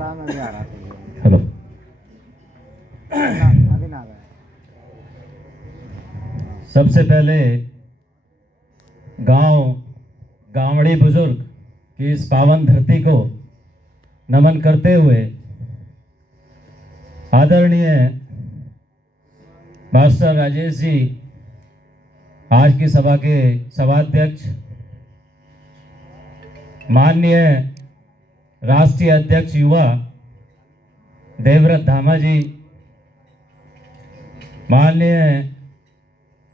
Hello. सबसे पहले गांवड़ी बुजुर्ग की इस पावन धरती को नमन करते हुए आदरणीय मास्टर राजेश जी, आज की सभा के सभाध्यक्ष, माननीय राष्ट्रीय अध्यक्ष युवा देवव्रत धामा जी, माननीय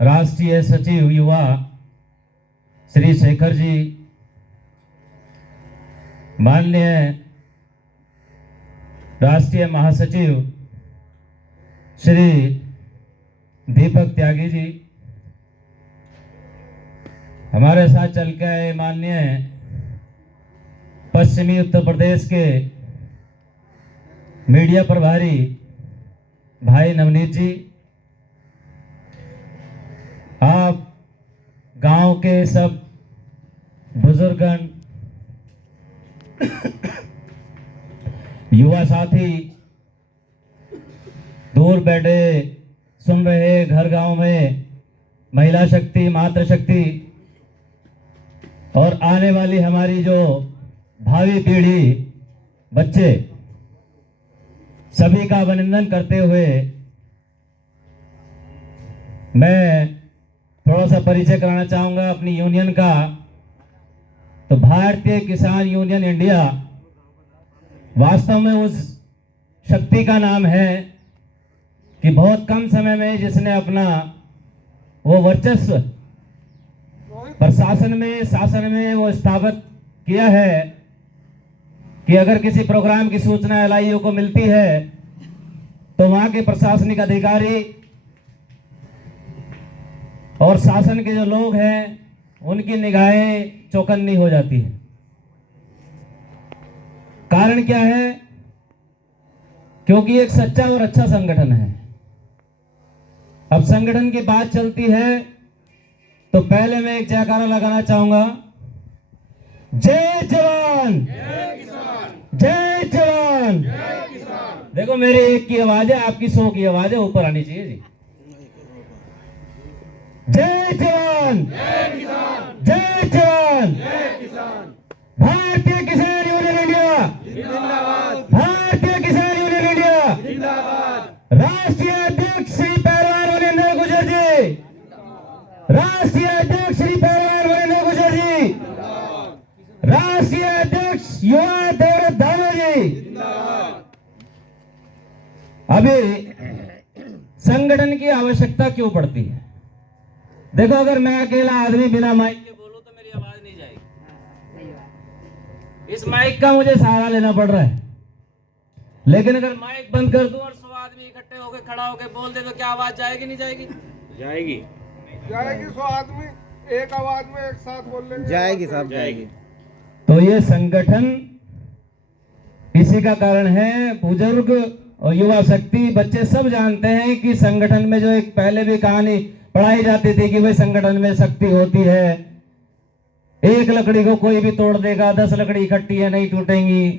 राष्ट्रीय सचिव युवा श्री शेखर जी, माननीय राष्ट्रीय महासचिव श्री दीपक त्यागी जी, हमारे साथ चल के आए माननीय पश्चिमी उत्तर प्रदेश के मीडिया प्रभारी भाई नवनीत जी, आप गांव के सब बुजुर्गन, युवा साथी, दूर बैठे सुन रहे घर गांव में महिला शक्ति, मातृशक्ति और आने वाली हमारी जो भावी पीढ़ी, बच्चे, सभी का अभिनंदन करते हुए मैं थोड़ा सा परिचय कराना चाहूंगा अपनी यूनियन का। तो भारतीय किसान यूनियन इंडिया वास्तव में उस शक्ति का नाम है कि बहुत कम समय में जिसने अपना वो वर्चस्व प्रशासन में, शासन में वो स्थापित किया है कि अगर किसी प्रोग्राम की सूचना एलआईयू को मिलती है तो वहां के प्रशासनिक अधिकारी और शासन के जो लोग हैं उनकी निगाहें चौकन्नी हो जाती है। कारण क्या है? क्योंकि एक सच्चा और अच्छा संगठन है। अब संगठन की बात चलती है तो पहले मैं एक जयकारा लगाना चाहूंगा। जय जवान, जय जवान। देखो मेरी एक की आवाज है, आपकी 100 की आवाज है, ऊपर आनी चाहिए जी। जय जवान, जय जवान। भारतीय किसान यूनियन इंडिया जिंदाबाद, भारतीय किसान यूनियन इंडिया जिंदाबाद। राष्ट्रीय अध्यक्ष श्री पहलवान वरिंदर गुर्जर जी, राष्ट्रीय अध्यक्ष श्री पहलवान वरिंदर गुर्जर जी, राष्ट्रीय अध्यक्ष युवा देवव्रत धामा जी। अभी संगठन की आवश्यकता क्यों पड़ती है? देखो, अगर मैं अकेला आदमी बिना माइक के बोलूं तो मेरी आवाज नहीं जाएगी। इस माइक का मुझे सहारा लेना पड़ रहा है। लेकिन अगर माइक बंद कर दूं और 100 आदमी इकट्ठे होकर खड़ा होकर बोल दे तो क्या आवाज जाएगी? नहीं जाएगी? जाएगी, जाएगी। 100 आदमी एक आवाज में एक साथ बोल लेंगे, जाएगी साहब, जाएगी। तो ये संगठन इसी का कारण है। बुजुर्ग और युवा शक्ति, बच्चे सब जानते हैं कि संगठन में जो एक पहले भी कहानी पढ़ाई जाती थी कि भाई संगठन में शक्ति होती है, एक लकड़ी को कोई भी तोड़ देगा, 10 लकड़ी इकट्ठी है, नहीं टूटेंगी।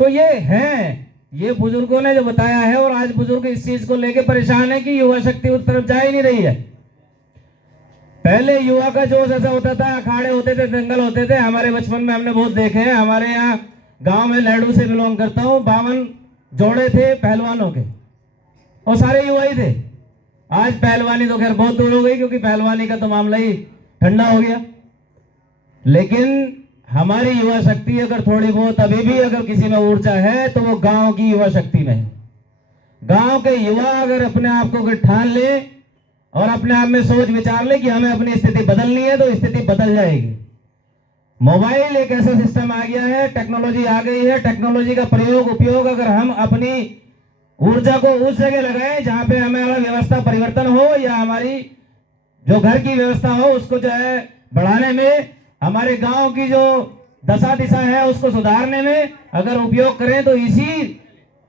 तो ये है, ये बुजुर्गों ने जो बताया है। और आज बुजुर्ग इस चीज को लेके परेशान है कि युवा शक्ति उस तरफ जा ही नहीं रही है। पहले युवा का जोश ऐसा होता था, अखाड़े होते थे, दंगल होते थे। हमारे बचपन में हमने बहुत देखे हैं। हमारे यहाँ गांव में, लहड़ू से बिलोंग करता हूँ, 52 जोड़े थे पहलवानों के और सारे युवा ही थे। आज पहलवानी तो खैर बहुत दूर हो गई क्योंकि पहलवानी का तो मामला ही ठंडा हो गया। लेकिन हमारी युवा शक्ति अगर थोड़ी बहुत अभी भी अगर किसी में ऊर्जा है तो वो गांव की युवा शक्ति में है। गांव के युवा अगर अपने आप को ठान ले और अपने आप में सोच विचार ले कि हमें अपनी स्थिति बदलनी है तो स्थिति बदल जाएगी। मोबाइल एक ऐसा सिस्टम आ गया है, टेक्नोलॉजी आ गई है। टेक्नोलॉजी का प्रयोग उपयोग अगर हम अपनी ऊर्जा को उस जगह लगाएं जहां पे हमारा व्यवस्था परिवर्तन हो या हमारी जो घर की व्यवस्था हो उसको जो है बढ़ाने में, हमारे गांव की जो दशा दिशा है उसको सुधारने में अगर उपयोग करें तो इसी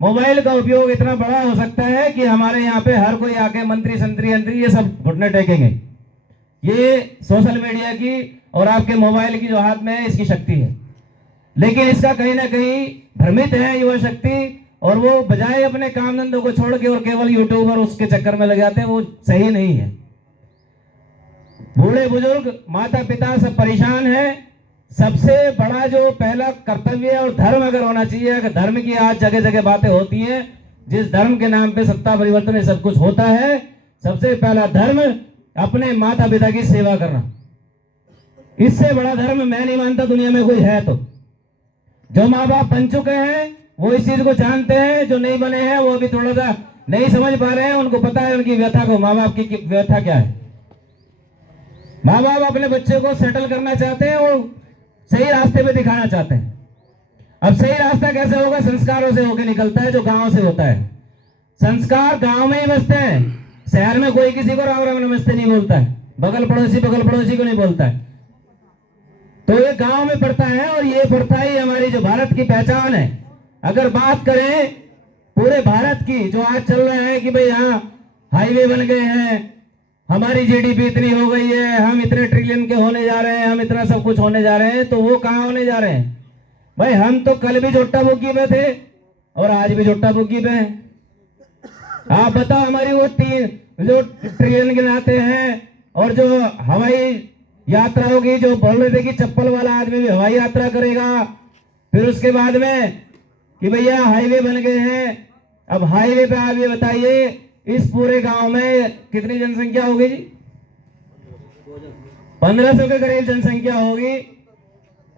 मोबाइल का उपयोग इतना बड़ा हो सकता है कि हमारे यहाँ पे हर कोई आके मंत्री संतरी अंतरी ये सब घुटने टेकेंगे। ये सोशल मीडिया की और आपके मोबाइल की जो हाथ में है इसकी शक्ति है। लेकिन इसका कहीं ना कहीं भ्रमित है युवा शक्ति, और वो बजाय अपने काम धंधों को छोड़ के और केवल यूट्यूब और उसके चक्कर में लग जाते हैं। वो सही नहीं है। बूढ़े बुजुर्ग माता पिता सब परेशान हैं। सबसे बड़ा जो पहला कर्तव्य और धर्म अगर होना चाहिए, अगर धर्म की आज जगह जगह बातें होती हैं, जिस धर्म के नाम पे सत्ता परिवर्तन सब कुछ होता है, सबसे पहला धर्म अपने माता पिता की सेवा करना। इससे बड़ा धर्म मैं नहीं मानता दुनिया में कोई है। तो जो माँ बाप बन चुके हैं वो इस चीज को जानते हैं, जो नहीं बने हैं वो अभी थोड़ा सा नहीं समझ पा रहे हैं। उनको पता है उनकी व्यथा को, माँ बाप की व्यथा क्या है। माँ बाप अपने बच्चे को सेटल करना चाहते हैं और सही रास्ते पे दिखाना चाहते हैं। अब सही रास्ता कैसे होगा? संस्कारों से होकर निकलता है, जो गांव से होता है। संस्कार गांव में ही बसते हैं। शहर में कोई किसी को राम राम नमस्ते नहीं बोलता है, बगल पड़ोसी को नहीं बोलता है। तो ये गांव में पड़ता है, और ये प्रथा ही हमारी जो भारत की पहचान है। अगर बात करें पूरे भारत की, जो आज चल रहा है कि भाई यहाँ हाईवे बन गए हैं, हमारी जीडीपी इतनी हो गई है, हम इतने ट्रिलियन के होने जा रहे हैं, हम इतना सब कुछ होने जा रहे हैं, तो वो कहाँ होने जा रहे हैं? भाई हम तो कल भी जोटा बुग्गी पे थे और आज भी जोटा बुग्गी पे हैं। आप बताओ, हमारी वो 3 जो ट्रिलियन गिनाते हैं, और जो हवाई यात्रा होगी, जो बोल रहे थे कि चप्पल वाला आदमी भी हवाई यात्रा करेगा, फिर उसके बाद में कि भैया हाईवे बन गए हैं। अब हाईवे पे आप ये बताइए, इस पूरे गांव में कितनी जनसंख्या होगी जी? 1500 के करीब जनसंख्या होगी।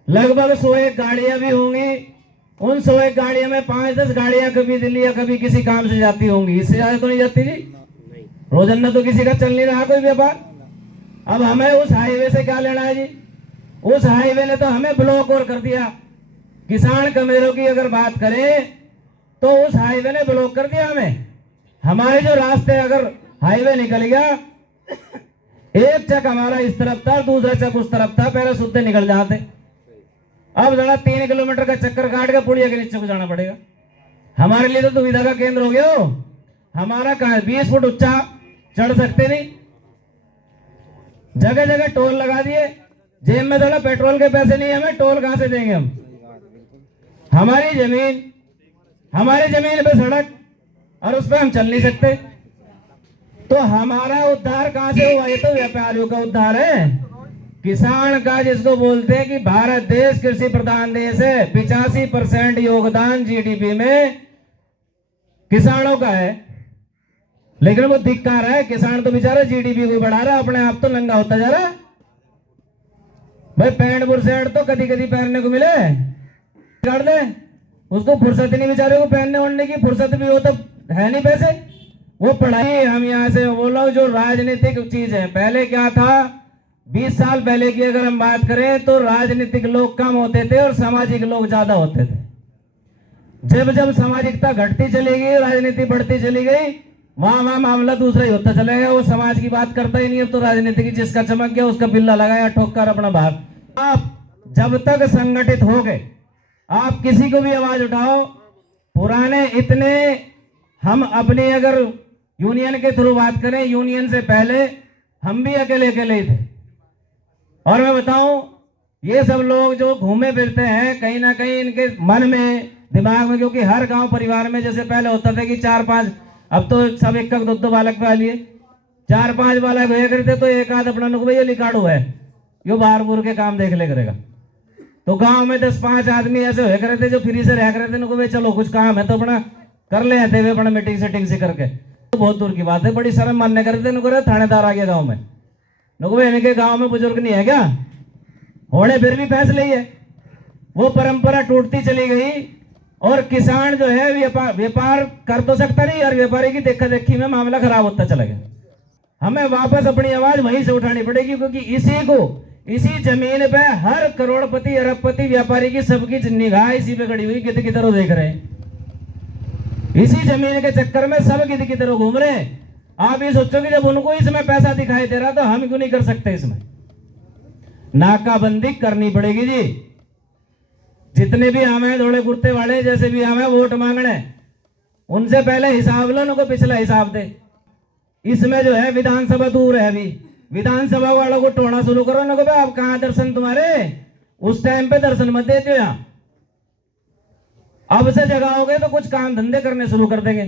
लगभग 101 गाड़ियां भी होंगी। उन 101 गाड़ियों में 5-10 गाड़ियां कभी दिल्ली या कभी किसी काम से जाती होंगी। इससे ज्यादा तो नहीं जाती जी। रोजाना तो किसी का चल नहीं रहा कोई व्यापार। अब हमें उस हाईवे से क्या लेना है जी? उस हाईवे ने तो हमें ब्लॉक और कर दिया। किसान कमेरों की अगर बात करें तो उस हाईवे ने ब्लॉक कर दिया हमें। हमारे जो रास्ते, अगर हाईवे निकल गया, एक चक हमारा इस तरफ था, दूसरा चक उस तरफ था, पहले सुद्दे निकल जाते। अब जरा 3 किलोमीटर का चक्कर काट के पुड़िया के नीचे को जाना पड़ेगा। हमारे लिए तो दुविधा का केंद्र हो गया। हमारा कहा 20 फुट ऊंचा चढ़ सकते नहीं। जगह जगह टोल लगा दिए। जेब में थोड़ा पेट्रोल के पैसे नहीं, हमें टोल कहां से देंगे हम? हमारी जमीन पे सड़क, और उस पर हम चल नहीं सकते। तो हमारा उद्धार कहां से हुआ? ये तो व्यापारियों का उद्धार है, किसान का, जिसको बोलते हैं कि भारत देश कृषि प्रधान देश है। 85% योगदान जीडीपी में किसानों का है। लेकिन वो धिक्कार है, किसान तो बेचारा जीडीपी को बढ़ा रहा, अपने आप तो नंगा होता जा रहा। भाई पैंट बुरशर्ट तो कभी कभी पहनने को मिले, कर दे, उसको फुर्सत नहीं बेचारे को पहनने ओढ़ने की। फुर्सत भी हो तो है नहीं पैसे। वो पढ़ाई हम यहाँ से वो लोग, जो राजनीतिक चीज है। पहले क्या था, 20 साल पहले की अगर हम बात करें तो राजनीतिक लोग कम होते थे और सामाजिक लोग ज्यादा होते थे। जब जब सामाजिकता घटती चली गई, राजनीति बढ़ती चली गई, वहां मामला दूसरा ही होता चला गया। वो समाज की बात करता ही नहीं। अब तो राजनीति की, जिसका चमक गया उसका बिल्ला लगाया, ठोक कर अपना बाहर। आप जब तक संगठित हो गए, आप किसी को भी आवाज उठाओ। पुराने इतने, हम अपनी अगर यूनियन के थ्रू बात करें, यूनियन से पहले हम भी अकेले ही थे। और मैं बताऊं, ये सब लोग जो घूमे फिरते हैं, कहीं ना कहीं इनके मन में, दिमाग में, क्योंकि हर गांव परिवार में जैसे पहले होता था कि 4-5, अब तो सब 1-2 बालक पे लिए, 4-5 बालक हुए करते, तो एक आध अपना नुक भैया लिखाड़ू है, यो बाहर बूर के काम देख ले करेगा। तो गांव में 10-5 आदमी ऐसे हुए करे थे जो फ्री से रह करे थे। नुक भाई चलो कुछ काम है तो अपना कर ले आते हुए, अपना मीटिंग सेटिंग से करके। तो बहुत दूर की बात है, बड़ी शर्म मानने करे थे। नुक थानेदार आ गया गाँव में। नुक भाई इनके गाँव में बुजुर्ग नहीं है क्या? होने फिर भी फैसले ही है। वो परंपरा टूटती चली गई। और किसान जो है व्यापार कर तो सकता नहीं, और व्यापारी की देखा देखी में मामला खराब होता चला गया। हमें वापस अपनी आवाज वहीं से उठानी पड़ेगी, क्योंकि इसी जमीन पे हर करोड़पति, अरबपति व्यापारी की सबकी निगाह इसी पे खड़ी हुई, गिद्ध की तरह देख रहे हैं। इसी जमीन के चक्कर में सब गिद्ध की तरह घूम रहे हैं। आप ये सोचो कि जब उनको इसमें पैसा दिखाई दे रहा तो हम क्यों नहीं कर सकते? इसमें नाकाबंदी करनी पड़ेगी जी। जितने भी हमें धोड़े कुर्ते वाले, जैसे भी हमें वोट मांगने, उनसे पहले हिसाब लो, उनको पिछला हिसाब दे। इसमें जो है विधानसभा दूर है, अभी विधानसभा वालों को टोना शुरू करो। उनको आप कहाँ दर्शन तुम्हारे, उस टाइम पे दर्शन मत देते हो। यहाँ अब से जगाओगे तो कुछ काम धंधे करने शुरू कर देंगे।